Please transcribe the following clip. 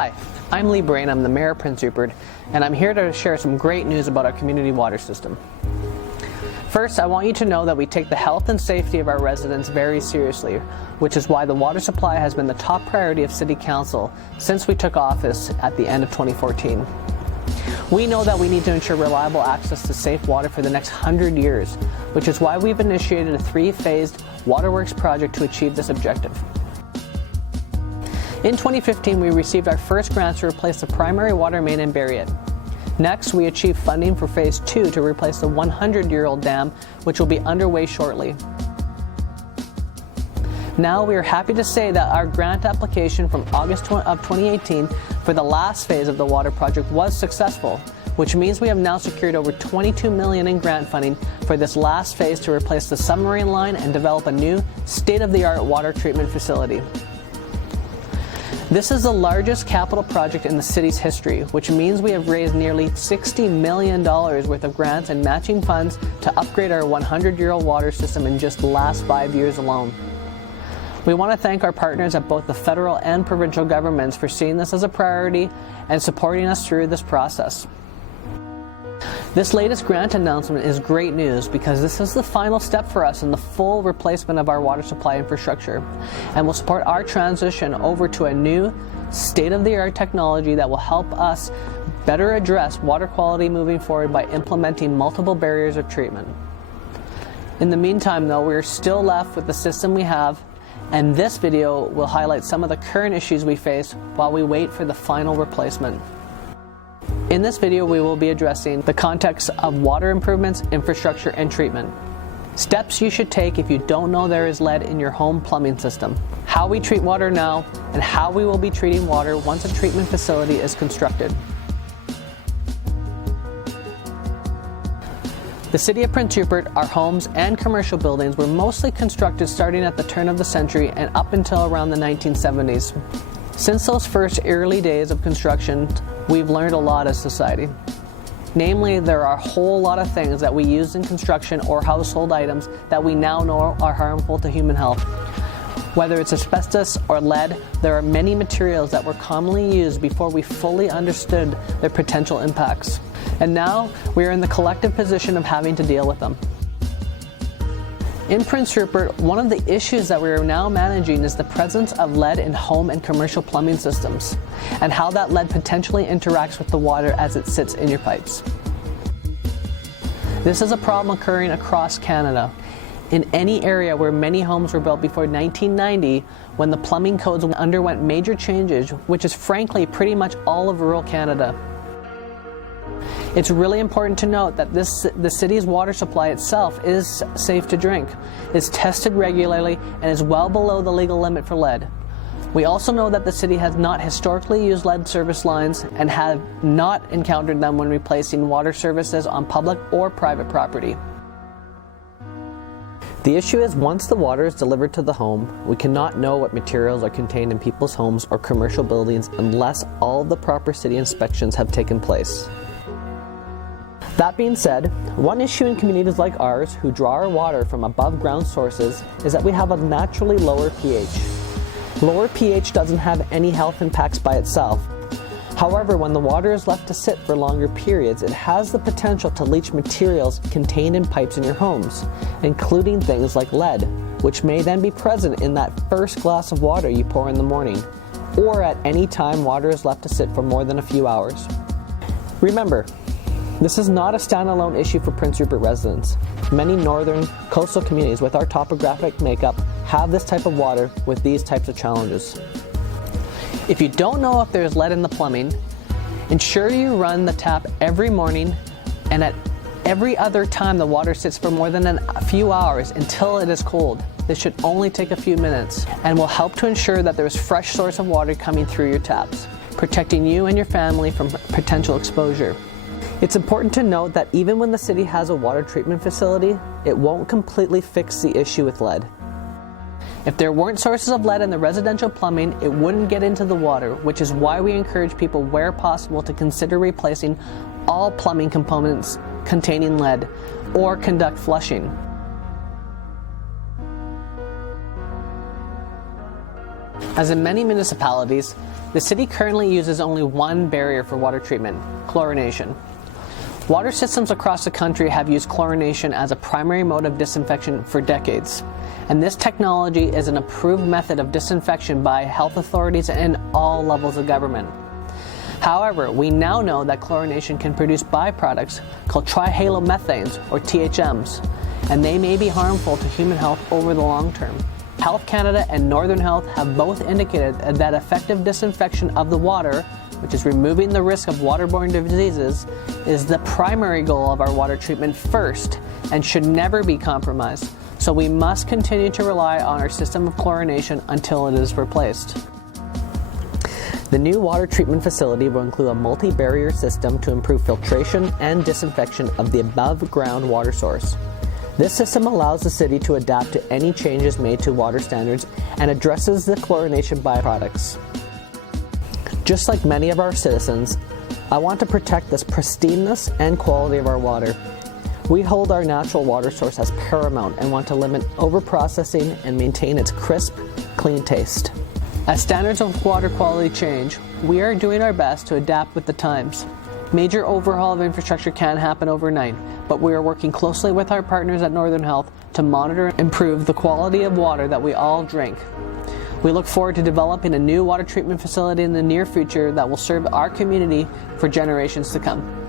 Hi, I'm Lee Brain, I'm the Mayor of Prince Rupert, and I'm here to share some great news about our community water system. First, I want you to know that we take the health and safety of our residents very seriously, which is why the water supply has been the top priority of City Council since we took office at the end of 2014. We know that we need to ensure reliable access to safe water for the next 100 years, which is why we've initiated a 3-phased Waterworks project to achieve this objective. In 2015, we received our first grants to replace the primary water main and bury it. Next, we achieved funding for Phase 2 to replace the 100-year-old dam, which will be underway shortly. Now, we are happy to say that our grant application from August of 2018 for the last phase of the water project was successful, which means we have now secured over $22 million in grant funding for this last phase to replace the submarine line and develop a new state-of-the-art water treatment facility. This is the largest capital project in the city's history, which means we have raised nearly $60 million worth of grants and matching funds to upgrade our 100-year-old water system in just the last 5 years alone. We want to thank our partners at both the federal and provincial governments for seeing this as a priority and supporting us through this process. This latest grant announcement is great news because this is the final step for us in the full replacement of our water supply infrastructure and will support our transition over to a new state-of-the-art technology that will help us better address water quality moving forward by implementing multiple barriers of treatment. In the meantime, though, we are still left with the system we have, and this video will highlight some of the current issues we face while we wait for the final replacement. In this video, we will be addressing the context of water improvements, infrastructure, and treatment. Steps you should take if you don't know there is lead in your home plumbing system. How we treat water now, and how we will be treating water once a treatment facility is constructed. The City of Prince Rupert, our homes and commercial buildings were mostly constructed starting at the turn of the century and up until around the 1970s. Since those first early days of construction, we've learned a lot as society. Namely, there are a whole lot of things that we use in construction or household items that we now know are harmful to human health. Whether it's asbestos or lead, there are many materials that were commonly used before we fully understood their potential impacts. And now, we are in the collective position of having to deal with them. In Prince Rupert, one of the issues that we are now managing is the presence of lead in home and commercial plumbing systems, and how that lead potentially interacts with the water as it sits in your pipes. This is a problem occurring across Canada. In any area where many homes were built before 1990, when the plumbing codes underwent major changes, which is frankly pretty much all of rural Canada. It's really important to note that the city's water supply itself is safe to drink, is tested regularly, and is well below the legal limit for lead. We also know that the city has not historically used lead service lines and have not encountered them when replacing water services on public or private property. The issue is once the water is delivered to the home, we cannot know what materials are contained in people's homes or commercial buildings unless all of the proper city inspections have taken place. That being said, one issue in communities like ours who draw our water from above ground sources is that we have a naturally lower pH. Lower pH doesn't have any health impacts by itself. However, when the water is left to sit for longer periods, it has the potential to leach materials contained in pipes in your homes, including things like lead, which may then be present in that first glass of water you pour in the morning, or at any time water is left to sit for more than a few hours. Remember, this is not a standalone issue for Prince Rupert residents. Many northern coastal communities with our topographic makeup have this type of water with these types of challenges. If you don't know if there's lead in the plumbing, ensure you run the tap every morning and at every other time the water sits for more than a few hours until it is cold. This should only take a few minutes and will help to ensure that there's fresh source of water coming through your taps, protecting you and your family from potential exposure. It's important to note that even when the city has a water treatment facility, it won't completely fix the issue with lead. If there weren't sources of lead in the residential plumbing, it wouldn't get into the water, which is why we encourage people where possible to consider replacing all plumbing components containing lead or conduct flushing. As in many municipalities, the city currently uses only one barrier for water treatment: chlorination. Water systems across the country have used chlorination as a primary mode of disinfection for decades, and this technology is an approved method of disinfection by health authorities and all levels of government. However, we now know that chlorination can produce byproducts called trihalomethanes, or THMs, and they may be harmful to human health over the long term. Health Canada and Northern Health have both indicated that effective disinfection of the water, which is removing the risk of waterborne diseases, is the primary goal of our water treatment first and should never be compromised. So we must continue to rely on our system of chlorination until it is replaced. The new water treatment facility will include a multi-barrier system to improve filtration and disinfection of the above-ground water source. This system allows the city to adapt to any changes made to water standards and addresses the chlorination byproducts. Just like many of our citizens, I want to protect this pristineness and quality of our water. We hold our natural water source as paramount and want to limit overprocessing and maintain its crisp, clean taste. As standards of water quality change, we are doing our best to adapt with the times. Major overhaul of infrastructure can happen overnight, but we are working closely with our partners at Northern Health to monitor and improve the quality of water that we all drink. We look forward to developing a new water treatment facility in the near future that will serve our community for generations to come.